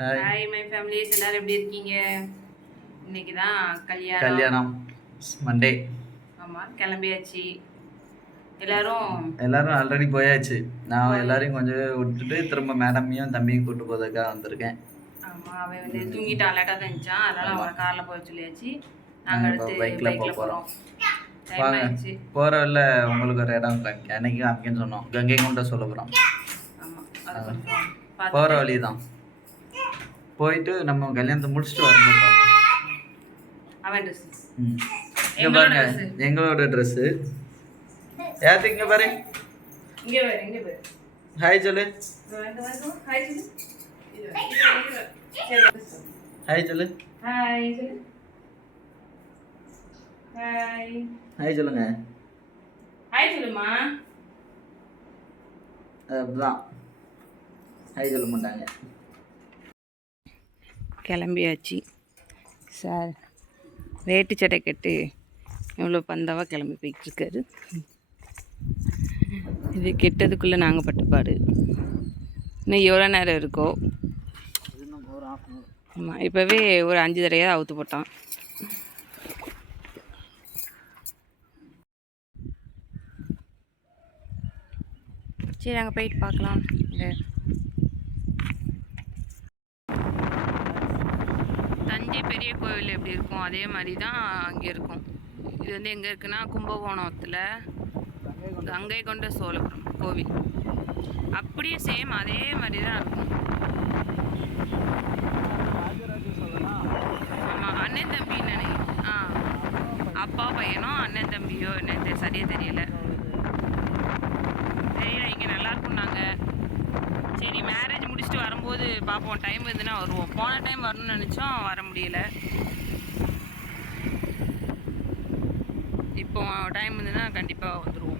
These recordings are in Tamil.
ஹாய் மை ஃபேமிலிஸ் எல்லாரும் எப்படி இருக்கீங்க? இன்னைக்கு தான் கல்யாணம். கல்யாணம். மண்டே ஆமாம் கிளம்பியாச்சு. எல்லாரும்? எல்லாரும் ஆல்ரெடி போயாச்சு. நான் எல்லாரையும் கொஞ்சம் விட்டுட்டு திரும்ப மேடமையும் தம்பியும் கூட்டு போறதுக்காக வந்திருக்கேன். ஆமாம் அவன் வந்து தூங்கிட்டான் லேட்டாக தான் இருந்துச்சான் அதனால அவனை காரில் போய் சொல்லியாச்சு. நாங்கள் நாங்க அடுத்து பைக்கில் போக போகிறோம் வாங்க. போற வழில உங்களுக்கு ஒரு இடம் காமிக்க அன்னைக்கு காமிக்கன்னு சொன்னோம். கங்கை கொண்ட சொல்ல போகிறோம் போகிற வழி தான் போயிட்டு நம்ம கல்யாணத்தை முடிச்சுட்டு வரும்போது பார்ப்போம். அவன் ட்ரெஸ் ம். இங்க பாருங்க. எங்களோட ட்ரெஸ்ஸு ஏத்து இங்க பாரு? இங்கே பாரு இங்கே பாரு. ஹாய் சொல்லு. ஹாய் சொல்லு. ஹாய் சொல்லு. ஹாய் சொல்லு. ஹாய் ஹாய் சொல்லுங்க. ஹாய் சொல்லுமா. அது அப்படிதான் ஹாய் சொல்ல மாட்டாங்க. கிளம்பியாச்சு. சார் வேட்டு சட்டை கட்டு எவ்வளோ பந்தாவாக கிளம்பி போயிட்டுருக்காரு. இது கெட்டதுக்குள்ளே நாங்கள் பட்டுப்பாடு. இன்னும் எவ்வளோ நேரம் இருக்கோ? ஆமாம் இப்போவே ஒரு அஞ்சு தடையாக அவுத்து போட்டான். சரி அங்கே போயிட்டு பார்க்கலாம். இங்கே தஞ்சை பெரிய கோவில் எப்படி இருக்கும்? அதே மாதிரி தான் அங்கே இருக்கும். இது வந்து எங்கே இருக்குன்னா கும்பகோணத்தில் கங்கை கொண்ட சோழபுரம் கோவில். அப்படியே சேம் அதே மாதிரி தான் இருக்கும். ஆமாம் அண்ணன் தம்பின்னு நினைக்கிறேன். ஆ. அப்பா பையனோ அண்ணன் தம்பியோ என்ன சரியாக தெரியலை தெரியல இங்கே நல்லா இருக்கும்னாங்க சரி மேரேஜ் முடிச்சுட்டு வரும்போது பார்ப்போம். டைம் இருந்துன்னா வருவோம். போன டைம் வரணும்னு நினச்சோம் வர முடியல. இப்போ டைம் இருந்துன்னா கண்டிப்பாக வந்துடுவோம்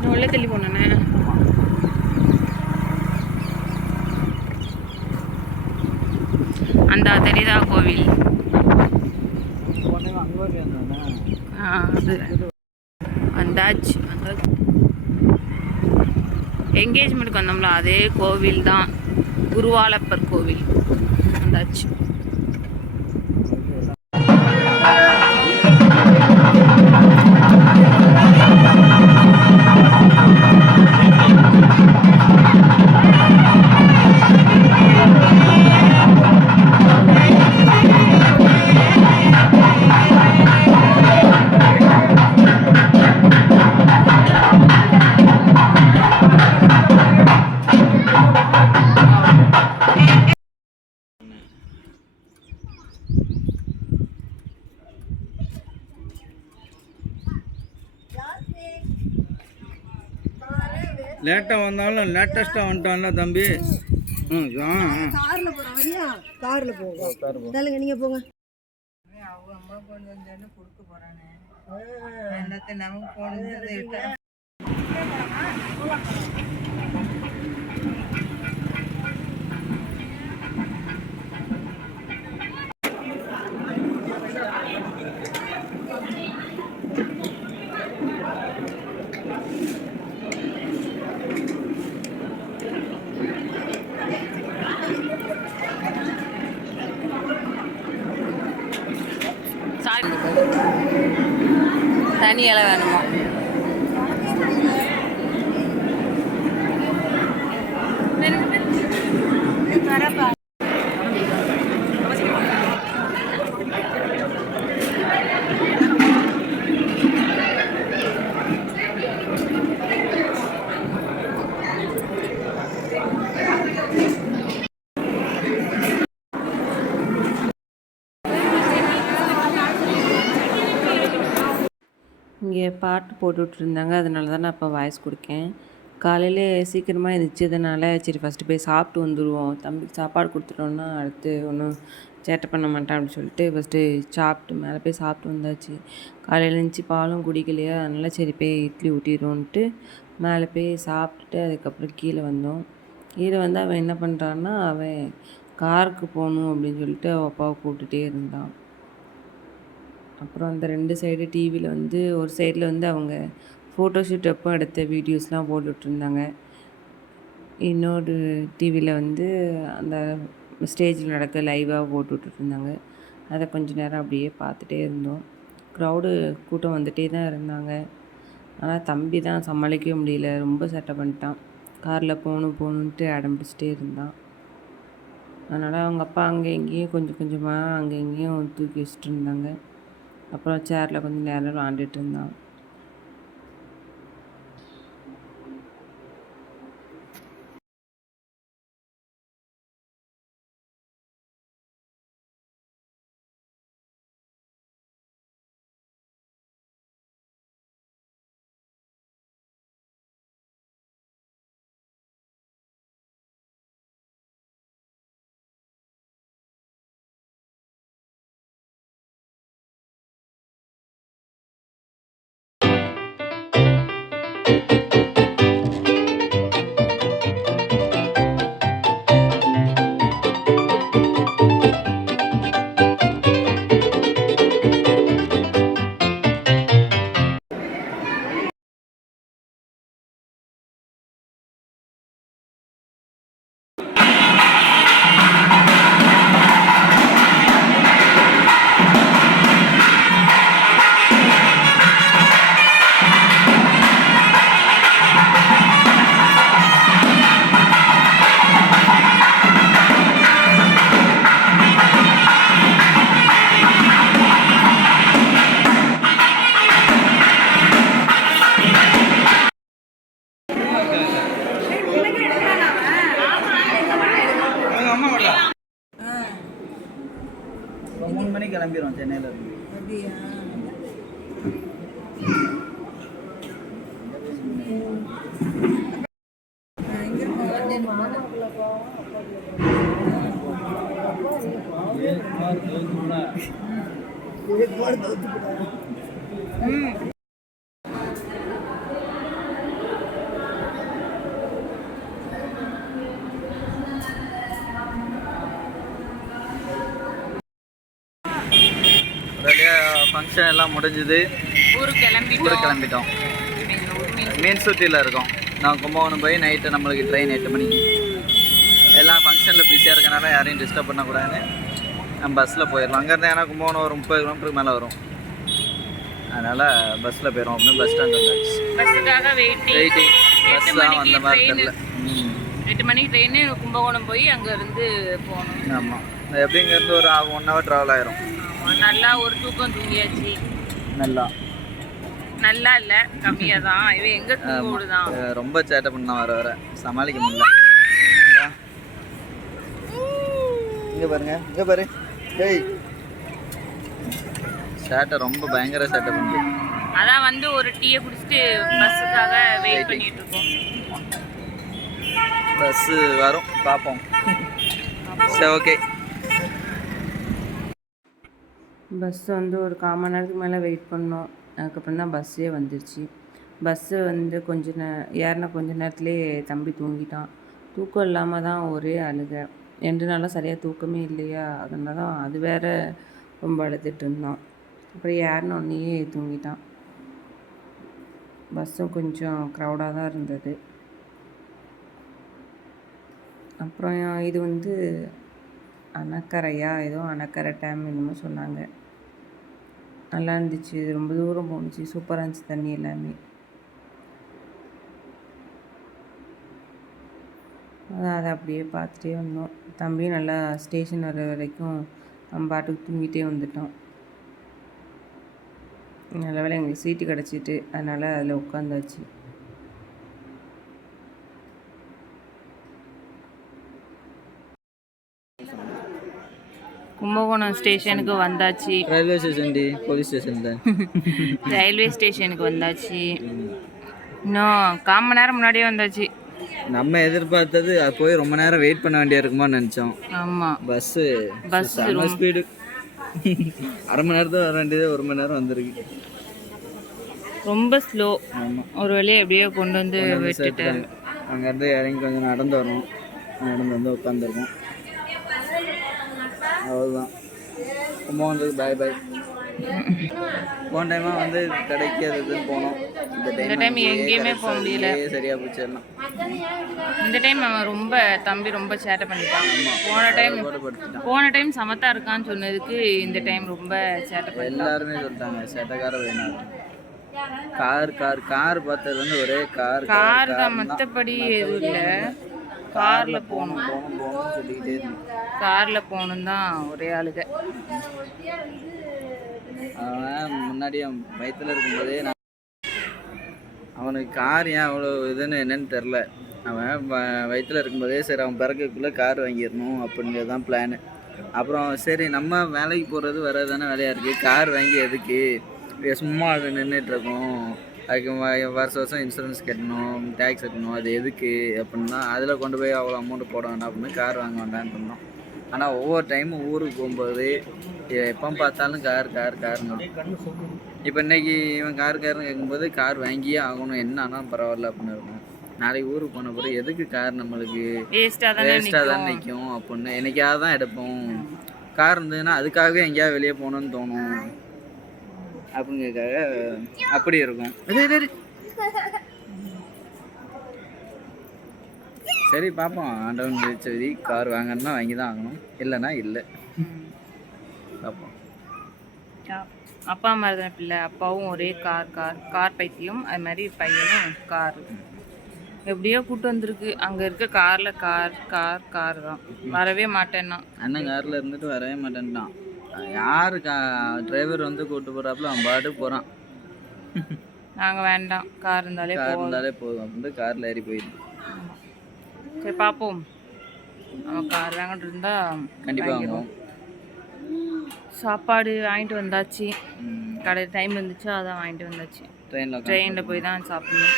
நான் உள்ள தள்ளி போனேண்ணே அந்த தெரியுதா கோவில்? அது. வந்தாச்சு. வந்தாச்சு என்கேஜ்மெண்ட்டுக்கு வந்தோம்ல அதே கோவில் தான் குருவாலப்பர் கோவில். வந்தாச்சு. லேட்டாக வந்தாலும் லேட்டஸ்ட்டாக வந்துட்டான்ல தம்பி. ம் ஆ ஆ. கார்ல போறோம் வரியா? கார்ல போவோம் தள்ளுங்க நீங்க போங்க. சாரி தனி இலை வேணுமா? பாட்டு போட்டுட்ருந்தாங்க அதனால தான் நான் இப்போ வாய்ஸ் கொடுக்கேன். காலையில் சீக்கிரமாக எழுந்திரிச்சதுனால சரி ஃபஸ்ட்டு போய் சாப்பிட்டு வந்துடுவோம் தம்பிக்கு சாப்பாடு கொடுத்துட்டோன்னா அடுத்து ஒன்றும் சேட்டை பண்ண மாட்டான் அப்படின்னு சொல்லிட்டு ஃபஸ்ட்டு சாப்பிட்டு மேலே போய் சாப்பிட்டு வந்தாச்சு. காலையில் எழுந்துச்சி பாலும் குடிக்கலையா? அதனால சரி போய் இட்லி ஊட்டிடுவோன்ட்டு மேலே போய் சாப்பிட்டுட்டு அதுக்கப்புறம் கீழே வந்தோம். கீழே வந்து அவன் என்ன பண்ணுறான்னா அவன் காருக்கு போகணும் அப்படின்னு சொல்லிட்டு அவள் அப்பாவை கூப்பிட்டுட்டே இருந்தான். அப்புறம் அந்த ரெண்டு சைடு டிவியில் வந்து ஒரு சைடில் வந்து அவங்க ஃபோட்டோஷூட் அப்போ எடுத்த வீடியோஸ்லாம் போட்டுட்ருந்தாங்க. இன்னொரு டிவியில் வந்து அந்த ஸ்டேஜில் நடக்க லைவாக போட்டு இருந்தாங்க அதை கொஞ்சம் நேரம் அப்படியே பார்த்துட்டே இருந்தோம். க்ரௌடு கூட்டம் வந்துகிட்டே தான் இருந்தாங்க. ஆனால் தம்பி தான் சமாளிக்கவே முடியல. ரொம்ப சட்டை பண்ணிட்டான். காரில் போகணும் போகணுன்ட்டு அடம் பிடிச்சிட்டே இருந்தான். அதனால் அவங்க அப்பா அங்கே இங்கேயும் கொஞ்சம் கொஞ்சமாக அங்கே இங்கேயும் தூக்கி வச்சுட்டு இருந்தாங்க. அப்புறம் சேரில் கொஞ்சம் நேரம் விளாண்டுட்டு இருந்தான் சென்னையில் இருந்து. அப்படியா? ரெடியாக ஃபங்க்ஷன் எல்லாம் முடிஞ்சுது. ஊருக்கு கிளம்பிட்டு ஊருக்கு கிளம்பிட்டோம். மீன் சுற்றியில் இருக்கோம். நான் கும்பகோணம் போய் நைட்டு நம்மளுக்கு ட்ரெயின் எட்டு மணிக்கு. எல்லாம் ஃபங்க்ஷனில் பிஸியாக இருக்கனால யாரையும் டிஸ்டர்ப் பண்ணக்கூடாதுன்னு நம்ம பஸ்ஸில் போயிடலாம். அங்கேருந்து ஏன்னா கும்பகோணம் ஒரு முப்பது கிலோமீட்டருக்கு மேலே வரும். அதனால் பஸ்ஸில் போயிடும் அப்படின்னு பஸ் ஸ்டாண்ட் வந்தாச்சு. பஸ்ஸுக்காக வெயிட்டிங் பஸ் தான் வந்த மாதிரி ம் எட்டு மணிக்கு ட்ரெயின் கும்பகோணம் போய் அங்கேருந்து போகணும். ஆமாம் எப்படி இங்கேருந்து ஒரு ஒன் ஹவர் ட்ராவல் ஆயிரும். நல்லா ஒரு தூக்கம் தூங்கியாச்சு. நல்லா. நல்லா இல்லை கம்மியாக தான் இவன் எங்கே தூங்க விடுதான் ரொம்ப சேட்டை பண்ணான் வர வர. சமாளிக்க முடியல. இங்கே பாருங்க இங்கே பாரு. டேய். சேட்டை ரொம்ப பயங்கர சேட்டை பண்ணுது. அதான் வந்து ஒரு டீயை குடிச்சிட்டு பஸ்ஸுக்காக வெயிட் பண்ணிட்டு இருக்கோம் பஸ்ஸு வரும். பார்ப்போம் சரி ஓகே. பஸ் வந்து ஒரு கால் மணி நேரத்துக்கு மேலே வெயிட் பண்ணோம். அதுக்கப்புறம் தான் பஸ்ஸே வந்துருச்சு. பஸ்ஸு வந்து கொஞ்ச நே ஏறின கொஞ்ச நேரத்துலேயே தம்பி தூங்கிட்டான். தூக்கம் இல்லாமல் தான் ஒரே அழுக. ரெண்டு நாளாக சரியாக தூக்கமே இல்லையா? அதனால தான் அது வேறு ரொம்ப அழுதுட்டு இருந்தோம் அப்புறம் ஏறின உடனேயே தூங்கிட்டான். பஸ்ஸும் கொஞ்சம் க்ரௌடாக தான் இருந்தது. அப்புறம் இது வந்து அணக்கரையா? ஏதோ அணக்கரை டேம் என்னமோ சொன்னாங்க. நல்லா இருந்துச்சு. ரொம்ப தூரம் போணுச்சு. சூப்பராக இருந்துச்சு தண்ணி எல்லாமே. அதை அப்படியே பார்த்துட்டே வந்தோம். தம்பியும் நல்லா ஸ்டேஷன் வர வரைக்கும் நம்ம பாட்டுக்கு தூங்கிட்டே வந்துட்டோம் நல்ல வேளை எங்களுக்கு சீட்டு கிடச்சிட்டு அதனால் அதில் உட்காந்தாச்சு. கும்பகோணம் ஸ்டேஷனுக்கு வந்தாச்சு. ரயில்வே ஸ்டேஷன் டி போலீஸ் ஸ்டேஷன் தான்? ரயில்வே ஸ்டேஷனுக்கு வந்தாச்சு. இன்னும் கால் மணி நேரம் முன்னாடியே வந்தாச்சு. நம்ம எதிர்பார்த்தது அது போய் ரொம்ப நேரம் வெயிட் பண்ண வேண்டியா இருக்குமோன்னு நினச்சோம். பஸ்ஸு பஸ் செம்ம ஸ்பீடு அரை மணி நேரத்தில் வர வேண்டியது ஒரு மணி நேரம் வந்திருக்கு. ரொம்ப ஸ்லோ ஒரு வழியாக எப்படியோ கொண்டு வந்து விட்டுட்டாரு. அங்கேருந்து இறங்கி கொஞ்சம் நடந்து வரணும். நடந்து வந்து உட்காந்துருக்கோம். அவ்வளோதான் கும்பகோணத்துக்கு பாய் பாய் போன டைமாக வந்து கடைக்கு அது இதுன்னு போனோம். இந்த டைம் எங்கேயுமே போக முடியல. சரியா போச்சு இந்த டைம் அவன் ரொம்ப தம்பி ரொம்ப சேட்டை பண்ணிட்டான். போன டைம் போன டைம் சமத்தா இருக்கான்னு சொன்னதுக்கு இந்த டைம் ரொம்ப சேட்டை பண்ணிட்டான். எல்லாருமே சொல்லிட்டாங்க சேட்டக்கார வேணாம். கார் கார் கார் பார்த்தது வந்து ஒரே கார் கார் தான் மற்றபடி எதுவும் இல்லை. கார்ல போகணும். கார்ல போகணும் தான் ஒரே ஆளுக. அவன் முன்னாடி அவன் வயித்துல இருக்கும்போதே நான் அவனுக்கு கார் ஏன் அவ்வளோ இதுன்னு என்னன்னு தெரில அவன் வ- வயித்துல இருக்கும்போதே சரி அவன் பிறக்கக்குள்ளே கார் வாங்கிடணும் அப்படிங்கிறது தான் பிளானு அப்புறம் சரி நம்ம வேலைக்கு போகிறது வர்றது தானே வேலையாக இருக்குது கார் வாங்கி எதுக்கு? சும்மா அது நின்றுட்டு இருக்கோம். அதுக்கு வருஷம் வருஷம் இன்சூரன்ஸ் கட்டணும் டேக்ஸ் கட்டணும் அது எதுக்கு அப்படின்னா அதில் கொண்டு போய் அவ்வளோ அமௌண்ட் போட வேண்டாம் அப்படின்னு கார் வாங்க வேண்டாம்னு இருந்தோம் ஆனால் ஒவ்வொரு டைமும் ஊருக்கு போகும்போது எப்போ பார்த்தாலும் கார் கார் காருங்க இப்போ இன்னைக்கு இவன் கார் காருன்னு கேட்கும்போது கார் வாங்கியே ஆகணும் என்ன ஆனாலும் பரவாயில்ல அப்படின்னு இருக்கும். நாளைக்கு ஊருக்கு போன பிறகு எதுக்கு கார் நம்மளுக்கு வேஸ்ட்டாக தான் நிற்கும் அப்படின்னு என்னைக்காவது தான் எடுப்போம். கார் இருந்ததுன்னா அதுக்காகவே எங்கேயாவது வெளியே போகணும்னு தோணும். அப்படிங்கிறதுக்காக அப்படி இருக்கும். சரி பார்ப்போம் ஆண்டவன் விதி கார் வாங்கணும்னா வாங்கி தான் ஆகணும். இல்லைன்னா இல்லை. பார்ப்போம் அப்பா மாதிரி தான் பிள்ளை அப்பாவும் ஒரே கார் கார் கார் பைத்தியம். அது மாதிரி பையனும் கார். எப்படியோ கூட்டு வந்திருக்கு. அங்க இருக்க கார்ல கார் கார் கார் தான். வரவே மாட்டேன்னா அண்ணன் காரில் இருந்துட்டு வரவே மாட்டேன்ட்டான். யார் டிரைவர் வந்து கூப்பிட்டு போகிறாப்புல அவன் பாட்டுக்கு போகிறான் நாங்க வேண்டாம். கார் இருந்தாலே கார் இருந்தாலே போதும். அப்படின்ட்டு காரில் ஏறி போயிடுது. சரி பார்ப்போம் நம்ம கார் வாங்கிட்டு இருந்தா கண்டிப்பாக வாங்குவோம். சாப்பாடு வாங்கிட்டு வந்தாச்சு. ம், கடை டைம் இருந்துச்சு அதான் வாங்கிட்டு வந்தாச்சு. ட்ரெயினில் ட்ரெயினில் போய் தான் சாப்பிடணும்.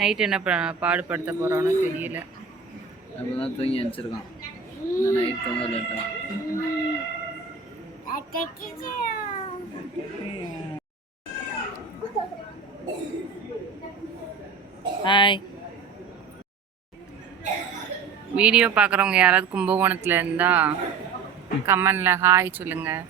நைட் என்ன பாடுபடுத்த போகிறானோ தெரியல. அப்போ தான் தூங்கி அனுப்பிச்சிருக்கான் நைட் தூங்க லேட்டாக ஹாய் வீடியோ பார்க்குறவங்க யாராவது கும்பகோணத்தில் இருந்தா கமெண்டில் ஹாய் சொல்லுங்கள்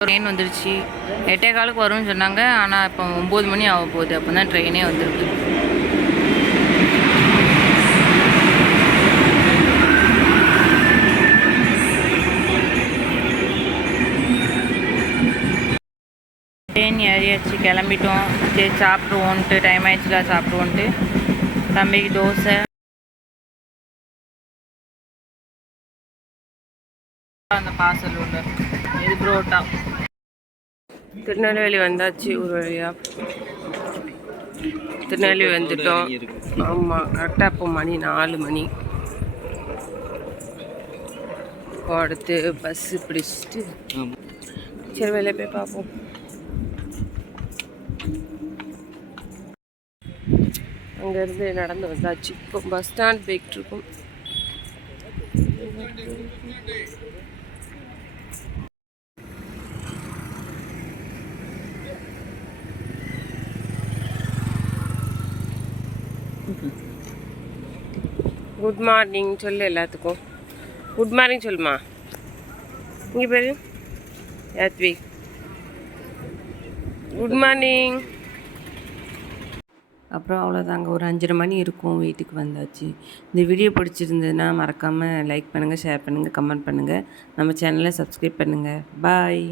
ட்ரெயின் வந்துருச்சு. எட்டே காலுக்கு வரும்னு சொன்னாங்க. ஆனால் இப்போ ஒம்பது மணி ஆக போகுது. அப்போ தான் ட்ரெயினே வந்துருக்கு. ட்ரெயின் ஏறியாச்சு கிளம்பிட்டோம். சரி சாப்பிடுவோன்ட்டு டைம் ஆயிடுச்சுல சாப்பிடுவோன்ட்டு. தம்பிக்கு தோசை. அந்த பார்சல் உள்ள. இது புரோட்டா. திருநெல்வேலி வந்தாச்சு ஒரு வழியாக திருநெல்வேலி வந்துட்டோம். ஆமாம் கரெக்டாக இப்போ மணி நாலு மணி. அடுத்து பஸ்ஸு பிடிச்சிட்டு சரி வெளியே போய் பார்ப்போம். அங்கேருந்து நடந்து வந்தாச்சு. இப்போ பஸ் ஸ்டாண்ட் போய்கிட்டு இருக்கோம் குட் மார்னிங் சொல்லு எல்லாத்துக்கும். குட் மார்னிங் சொல்லுமா. இங்கே பேர். யாத்வி. குட் மார்னிங் அப்புறம் அவ்வளோதாங்க ஒரு அஞ்சரை மணி இருக்கும் வீட்டுக்கு வந்தாச்சு. இந்த வீடியோ பிடிச்சிருந்ததுன்னா மறக்காமல் லைக் பண்ணுங்கள் ஷேர் பண்ணுங்கள் கமெண்ட் பண்ணுங்கள் நம்ம சேனலை சப்ஸ்கிரைப் பண்ணுங்கள் பாய்